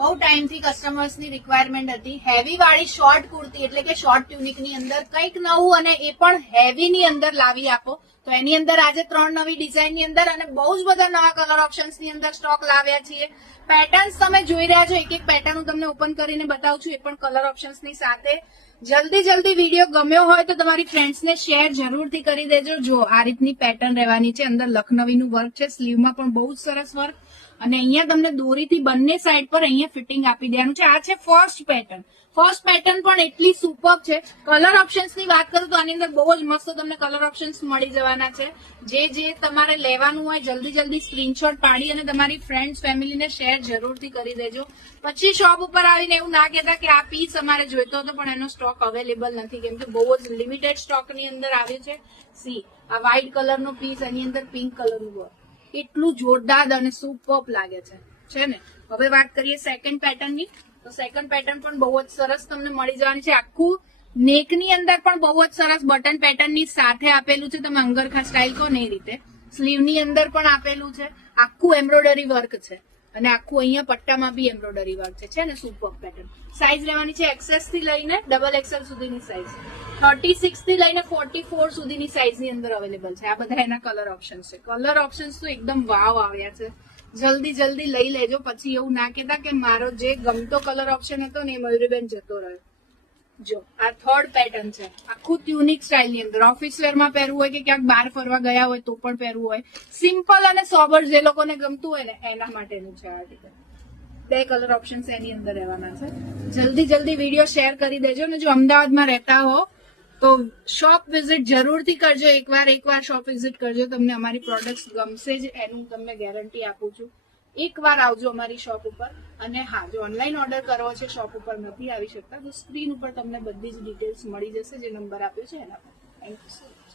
બહુ ટાઈમથી કસ્ટમર્સની રિક્વાયરમેન્ટ હતી. હેવી વાળી શોર્ટ કુર્તી એટલે કે શોર્ટ ટ્યુનિકની અંદર કંઈક નવું અને એ પણ હેવીની અંદર લાવી આપો. તો એની અંદર આજે 3 નવી ડિઝાઇનની અંદર અને બહુ જ બધા નવા કલર ઓપ્શન્સની અંદર સ્ટોક લાવ્યા છીએ. પેટર્ન્સ તમે જોઈ રહ્યા છો, એક એક પેટર્ન હું તમને ઓપન કરીને બતાવું છું, એ પણ કલર ઓપ્શન્સની સાથે. જલ્દી વિડીયો ગમ્યો હોય તો તમારી ફ્રેન્ડ્સને શેર જરૂરથી કરી દેજો. જો આ રીતની પેટર્ન રહેવાની છે, અંદર લખનવીનું વર્ક છે, સ્લીવમાં પણ બહુ જ સરસ વર્ક અને અહીંયા તમને દોરીથી બંને સાઈડ પર અહીંયા ફિટિંગ આપી દેવાનું છે. આ છે ફર્સ્ટ પેટર્ન. ફર્સ્ટ પેટર્ન પણ એટલી સુપર છે. કલર ઓપ્શન્સની વાત કરું તો આની અંદર બહુ જ મસ્ત તમને કલર ઓપ્શન્સ મળી જવાના છે. જે તમારે લેવાનું હોય જલ્દી સ્ક્રીનશોટ પાડી અને તમારી ફ્રેન્ડ્સ ફેમિલીને શેર જરૂરથી કરી દેજો. પછી શોપ ઉપર આવીને એવું ના કહેતા કે આ પીસ અમારે જોઈતો હતો પણ એનો સ્ટોક અવેલેબલ નથી, કેમ કે બહુ જ લિમિટેડ સ્ટોકની અંદર આવ્યું છે. સી આ વ્હાઇટ કલરનો પીસ, એની અંદર પિંક કલરનું વર્ક, એટલું જોરદાર અને સુપર લાગે છે ને. હવે વાત કરીએ સેકન્ડ પેટર્નની. તો સેકન્ડ પેટર્ન પણ બહુ જ સરસ તમને મળી જવાની છે. આખું નેકની અંદર પણ બહુ જ સરસ બટન પેટર્નની સાથે આપેલું છે. તમે અંગરખા સ્ટાઇલ કહો ને એ રીતે. સ્લીવની અંદર પણ આપેલું છે. આખું એમ્બ્રોઇડરી વર્ક છે અને આખું અહીંયા પટ્ટામાં બી એમ્બ્રોઇડરી વર્ક છે ને સુપર પેટર્ન. સાઇઝ લેવાની છે XS થી લઈને XXL સુધીની સાઇઝ, 36 થી લઈને 44 સુધીની સાઇઝની અંદર અવેલેબલ છે. આ બધા એના કલર ઓપ્શન્સ છે. કલર ઓપ્શન્સ તો એકદમ વાવ આવ્યા છે. જલ્દી લઈ લેજો, પછી એવું ના કહેતા કે મારો જે ગમતો કલર ઓપ્શન હતો ને એ મયુરીબેન જતો રહ્યો. જો આ થર્ડ પેટર્ન છે, આખું ટ્યુનિક સ્ટાઇલ ની અંદર. ઓફિસ વેરમાં પહેરવું હોય કે ક્યાંક બહાર ફરવા ગયા હોય તો પણ પહેરવું હોય, સિમ્પલ અને સોબર જે લોકોને ગમતું હોય ને એના માટેનું છે આ આર્ટિકલ. 2 કલર ઓપ્શન એની અંદર રહેવાના છે. જલ્દી વિડીયો શેર કરી દેજો ને જો અમદાવાદમાં રહેતા હો તો શોપ વિઝિટ જરૂરથી કરજો. એકવાર શોપ વિઝિટ કરજો, તમને અમારી પ્રોડક્ટ્સ ગમશે જ, એનું તમને ગેરંટી આપું છું. એકવાર આવજો અમારી શોપ ઉપર. અને હા, જો ઓનલાઈન ઓર્ડર કરવો છે, શોપ ઉપર નથી આવી શકતા, તો સ્ક્રીન ઉપર તમને બધી જ ડિટેલ્સ મળી જશે જે નંબર આપ્યો છે એના પર. Thank you so much.